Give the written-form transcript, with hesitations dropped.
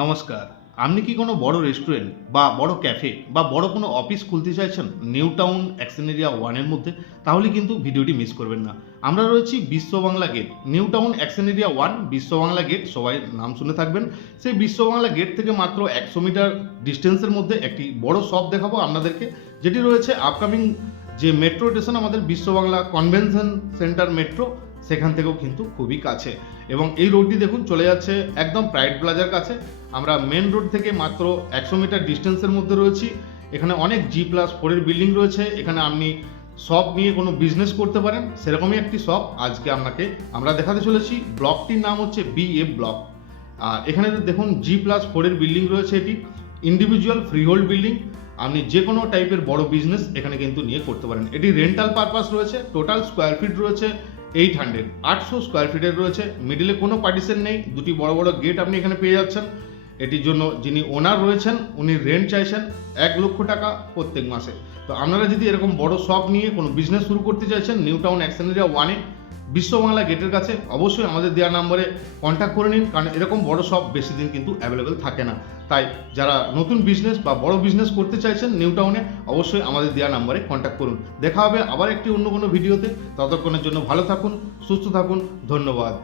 নমস্কার। আপনি কি কোনো বড় রেস্টুরেন্ট বা বড় ক্যাফে বা বড় কোনো অফিস খুলতে চাইছেন নিউ টাউন অ্যাকশন এরিয়া 1 এর মধ্যে? তাহলে কিন্তু ভিডিওটি মিস করবেন না। আমরা রয়েছি Biswa Bangla Gate. New Town Action Area 1 Biswa Bangla gate, সবাই নাম শুনে থাকবেন। সেই বিশ্ব বাংলা গেট থেকে মাত্র 100 মিটার ডিসটেন্সের মধ্যে একটি বড় শপ দেখাবো আপনাদেরকে, যেটি রয়েছে আপকামিং যে মেট্রো স্টেশন আমাদের বিশ্ব বাংলা কনভেনশন সেন্টার মেট্রো, সেখান থেকেও কিন্তু খুবই কাছে। এবং এই রোডটি দেখুন চলে যাচ্ছে একদম প্রাইড প্লাজার কাছে। আমরা মেন রোড থেকে মাত্র 100 মিটার ডিস্টেন্সের মধ্যে রয়েছি। এখানে অনেক G+4 এর বিল্ডিং রয়েছে। এখানে আপনি শপ নিয়ে কোনো বিজনেস করতে পারেন, সেরকমই একটি শপ আজকে আমরা দেখাতে চলেছি। ব্লকটির নাম হচ্ছে BF ব্লক। আর এখানে দেখুন G+4 এর বিল্ডিং রয়েছে। এটি ইন্ডিভিজুয়াল ফ্রিহোল্ড বিল্ডিং। আপনি যে কোনো টাইপের বড় বিজনেস এখানে কিন্তু নিয়ে করতে পারেন। এটি রেন্টাল পারপাস রয়েছে। টোটাল স্কোয়ার ফিট রয়েছে 800 স্কোয়ার ফিটের রয়েছে। মিডিলে কোনো পার্টিশন নেই, দুটি বড় বড় গেট আপনি এখানে পেয়ে যাচ্ছেন। এটির জন্য যিনি ওনার রয়েছেন উনি রেন্ট চাইছেন 1,00,000 টাকা প্রত্যেক মাসে। তো আপনারা যদি এরকম বড় শপ নিয়ে কোনো বিজনেস শুরু করতে চাইছেন নিউ টাউন অ্যাকশন এরিয়া 1 এ বিশ্ব বাংলা গেটের কাছে, অবশ্যই আমাদের দেওয়া নম্বরে কন্ট্যাক্ট করে নিন, কারণ এরকম বড় শপ বেশি দিন কিন্তু অ্যাভেলেবেল থাকে না। তাই যারা নতুন বিজনেস বা বড় বিজনেস করতে চাইছেন নিউ টাউনে, অবশ্যই আমাদের দেওয়া নম্বরে কন্ট্যাক্ট করুন। দেখা হবে আবার একটি অন্য কোনো ভিডিওতে। ততক্ষণের জন্য ভালো থাকুন, সুস্থ থাকুন, ধন্যবাদ।